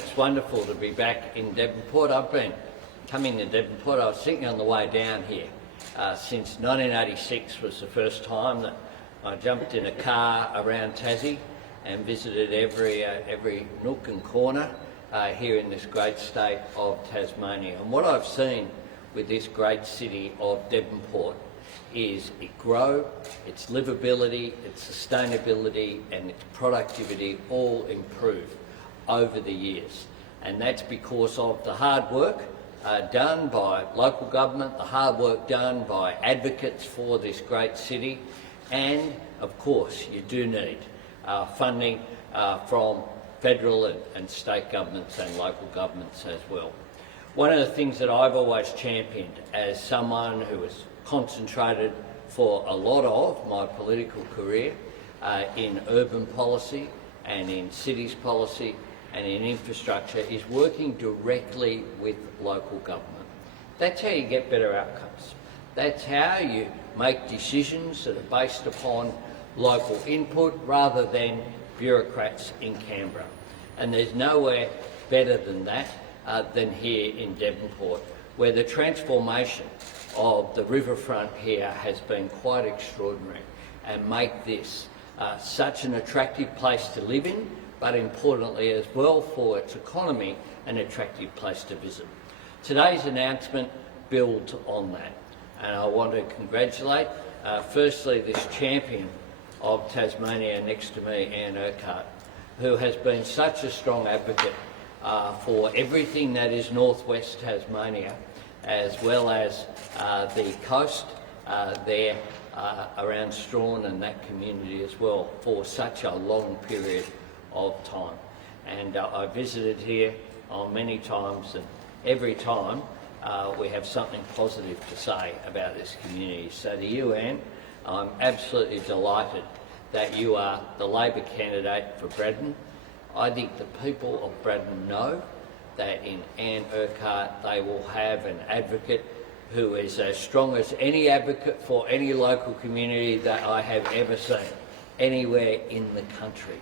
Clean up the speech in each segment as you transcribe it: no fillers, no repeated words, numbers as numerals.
it's wonderful to be back in Devonport. I've been coming to Devonport. I was thinking on the way down here, since 1986 was the first time that I jumped in a car around Tassie and visited every nook and corner here in this great state of Tasmania. And what I've seen with this great city of Devonport is it grow, its livability, its sustainability and its productivity all improve over the years. And that's because of the hard work done by local government, the hard work done by advocates for this great city, and of course you do need funding from federal and state governments and local governments as well. One of the things that I've always championed as someone who has concentrated for a lot of my political career in urban policy and in cities policy and in infrastructure is working directly with local government. That's how you get better outcomes. That's how you make decisions that are based upon local input rather than bureaucrats in Canberra. And there's nowhere better than that than here in Devonport, where the transformation of the riverfront here has been quite extraordinary and make this such an attractive place to live in, but importantly as well for its economy, an attractive place to visit. Today's announcement builds on that, and I want to congratulate firstly this champion of Tasmania next to me, Anne Urquhart, who has been such a strong advocate for everything that is northwest Tasmania, as well as the coast there around Strawn and that community as well for such a long period of time. And I visited here on many times, and every time we have something positive to say about this community. So to you, Anne, I'm absolutely delighted that you are the Labor candidate for Braddon. I think the people of Braddon know that in Anne Urquhart they will have an advocate who is as strong as any advocate for any local community that I have ever seen anywhere in the country.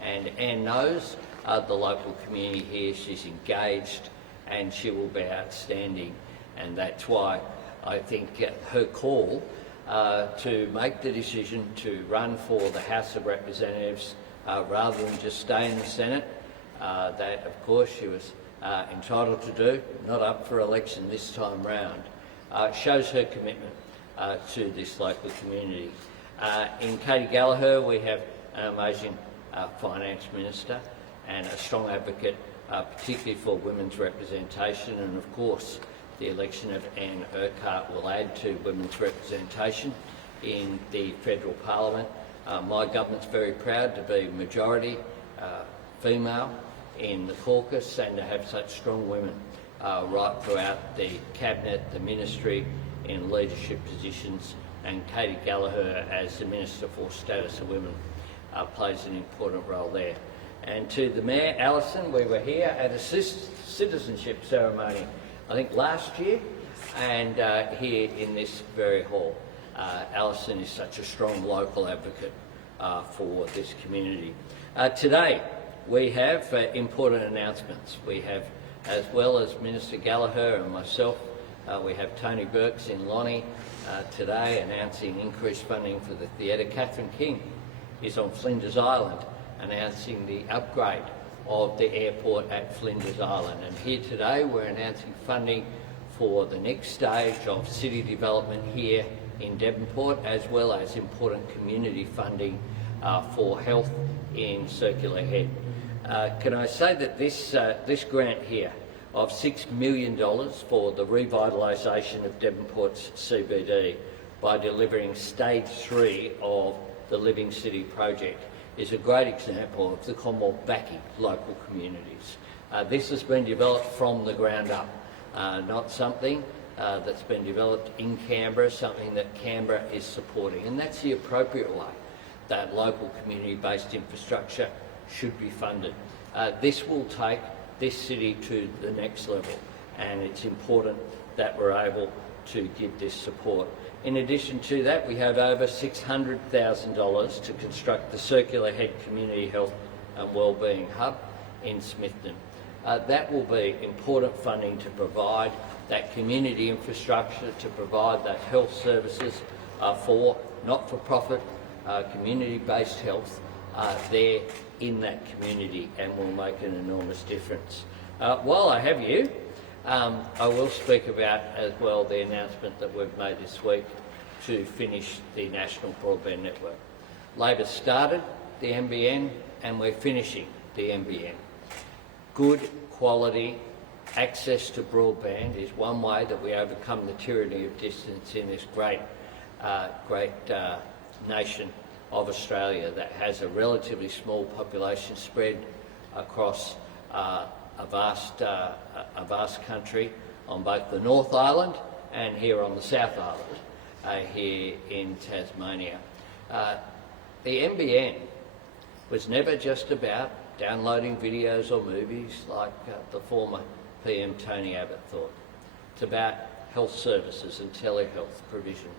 And Anne knows the local community here. She's engaged and she will be outstanding, and that's why I think her call to make the decision to run for the House of Representatives rather than just stay in the Senate, that of course she was entitled to do, not up for election this time round, shows her commitment to this local community. In Katie Gallagher we have an amazing Finance Minister and a strong advocate particularly for women's representation, and of course the election of Anne Urquhart will add to women's representation in the federal parliament. My government's very proud to be majority female in the caucus and to have such strong women right throughout the cabinet, the ministry, in leadership positions, and Katie Gallagher as the Minister for Status of Women plays an important role there. And to the Mayor, Alison, we were here at a citizenship ceremony, I think last year, and here in this very hall. Alison is such a strong local advocate for this community. Today we have important announcements. We have, as well as Minister Gallagher and myself, we have Tony Burks in Lonnie today announcing increased funding for the theatre. Catherine King is on Flinders Island announcing the upgrade of the airport at Flinders Island. And here today we're announcing funding for the next stage of city development here in Devonport, as well as important community funding for health in Circular Head. Can I say that this grant here of $6 million for the revitalisation of Devonport's CBD by delivering stage 3 of the Living City project is a great example of the Commonwealth backing local communities. This has been developed from the ground up, not something that's been developed in Canberra, something that Canberra is supporting, and that's the appropriate way that local community-based infrastructure should be funded. This will take this city to the next level, and it's important that we're able to give this support. In addition to that, we have over $600,000 to construct the Circular Head Community Health and Wellbeing Hub in Smithton. that will be important funding to provide that community infrastructure, to provide that health services for not-for-profit, community-based health there in that community, and will make an enormous difference. While I have you, I will speak about as well the announcement that we've made this week to finish the National Broadband Network. Labor started the NBN and we're finishing the NBN. Good quality access to broadband is one way that we overcome the tyranny of distance in this great nation of Australia that has a relatively small population spread across a vast country on both the North Island and here on the South Island, here in Tasmania. The NBN was never just about downloading videos or movies like the former PM Tony Abbott thought. It's about health services and telehealth provision.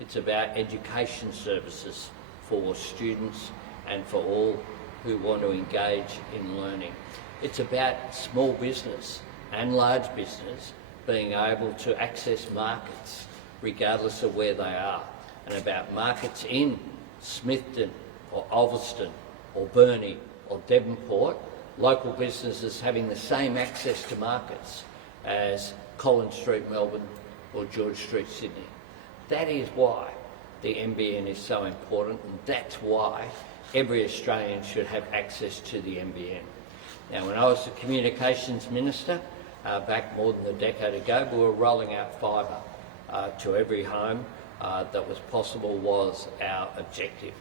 It's about education services for students and for all who want to engage in learning. It's about small business and large business being able to access markets regardless of where they are, and about markets in Smithton or Ulverston or Burnie or Devonport, local businesses having the same access to markets as Collins Street, Melbourne or George Street, Sydney. That is why the NBN is so important, and that's why every Australian should have access to the NBN. Now, when I was the Communications Minister, back more than a decade ago, we were rolling out fibre to every home that was possible, was our objective.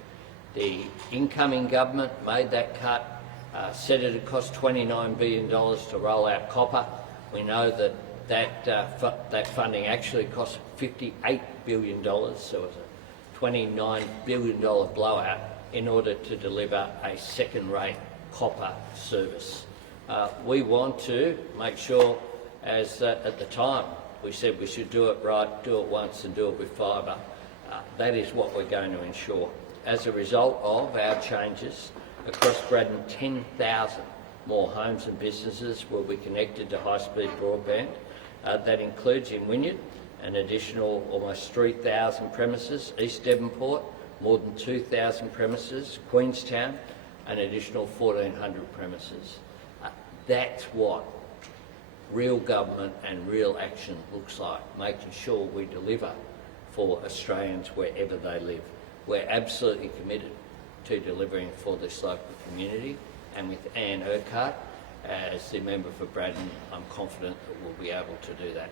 The incoming government made that cut, said it would cost $29 billion to roll out copper. We know that funding actually cost $58 billion, so it was a $29 billion blowout in order to deliver a second-rate copper service. We want to make sure, as at the time we said we should do it right, do it once and do it with fibre, that is what we're going to ensure. As a result of our changes, across Braddon 10,000 more homes and businesses will be connected to high-speed broadband. That includes in Wynyard an additional almost 3,000 premises, East Devonport more than 2,000 premises, Queenstown an additional 1,400 premises. That's what real government and real action looks like, making sure we deliver for Australians wherever they live. We're absolutely committed to delivering for this local community, and with Anne Urquhart as the member for Braddon, I'm confident that we'll be able to do that.